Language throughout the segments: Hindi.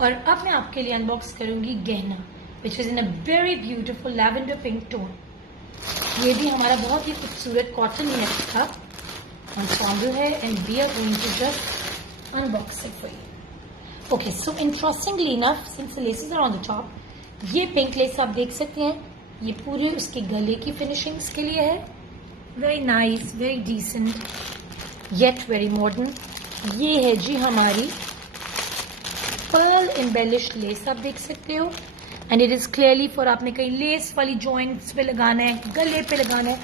और अब मैं आपके लिए अनबॉक्स करूंगी गहना, which is in a very beautiful lavender pink tone. ये भी हमारा बहुत ही खूबसूरत कॉटन नेट का ensemble है, and we are going to just unbox it for you. Okay, so interestingly enough, since the laces are on the top, ये पिंक लेस आप देख सकते हैं, ये पूरे उसके गले की फिनिशिंग्स के लिए है। Very nice, very decent, yet very modern. ये है जी हमारी पर्ल एम्बेलिश्ड लेस, आप देख सकते हो, and it is clearly for आपने कहीं लेस वाली जॉइंट्स पे लगाना है, गले पे लगाना है,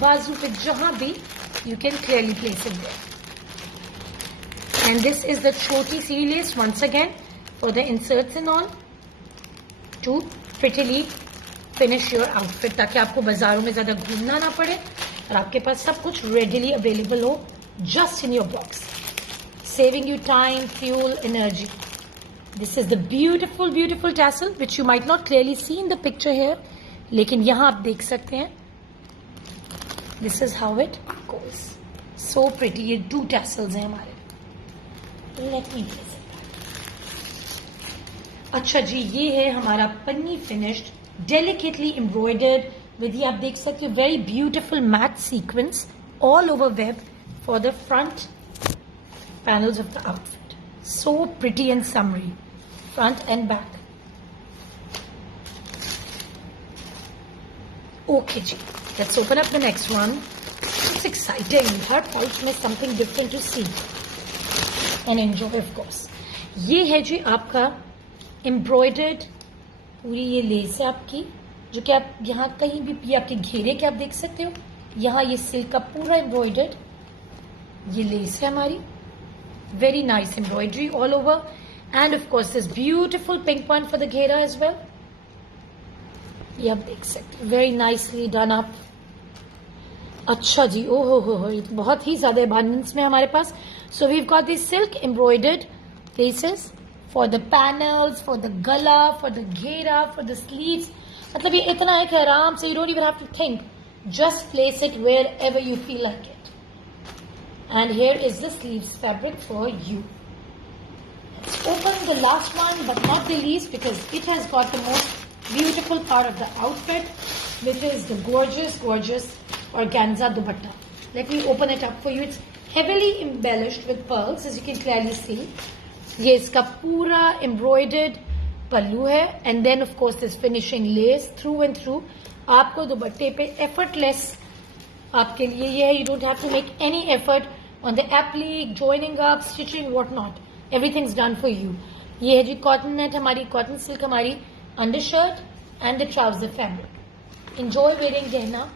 बाजू पे, जहां भी you can clearly place it there. And this is the छोटी सी lace once again for the inserts and all to prettily finish your outfit, ताकि आपको बाजारों में ज्यादा घूमना ना पड़े और आपके पास सब कुछ रेडिली अवेलेबल हो just in your box, saving you time, fuel, energy. This is the beautiful, beautiful tassel which you might not clearly see in the picture here, लेकिन यहाँ आप देख सकते हैं. This is how it goes. So pretty. ये 2 tassels हैं हमारे. Let me place it back. अच्छा जी, ये है हमारा पन्नी finished, delicately embroidered with, ये आप देख सकते हो, very beautiful matte sequence all over web for the front panels of the outfit. So pretty and summery, front and back. Okay ji, let's open up the next one. It's exciting. Her pouch में something different to see and enjoy, of course. ये है जी आपका embroidered पूरी ये लेस है आपकी, जो कि आप यहाँ कहीं भी, ये आपके घेरे के आप देख सकते हो, यहाँ ये सिल्क का पूरा embroidered ये लेस है हमारी. Very nice embroidery all over, and of course this beautiful pink one for the ghera as well. ये आप देख सकते हैं, very nicely done up. अच्छा जी, ओहो हो, ये तो बहुत ही ज्यादा abundance में हमारे पास. So we've got these silk embroidered laces for the panels, for the gala, for the ghera, for the sleeves. मतलब ये इतना है कि आराम से, you don't even have to think, just place it wherever you feel like it. And here is the sleeves fabric for you. Let's open the last one, but not the least, because it has got the most beautiful part of the outfit, which is the gorgeous, gorgeous organza dupatta. Let me open it up for you. It's heavily embellished with pearls, as you can clearly see. ये इसका पूरा embroidered पल्लू है, and then of course this finishing lace through and through. आपको दुपट्टे पे effortless आपके लिए ये है, you don't have to make any effort on the applique, joining up, stitching, what not. Everything's done for you. ये है जी cotton net हमारी, cotton silk हमारी undershirt and the trouser fabric. Enjoy wearing गहना.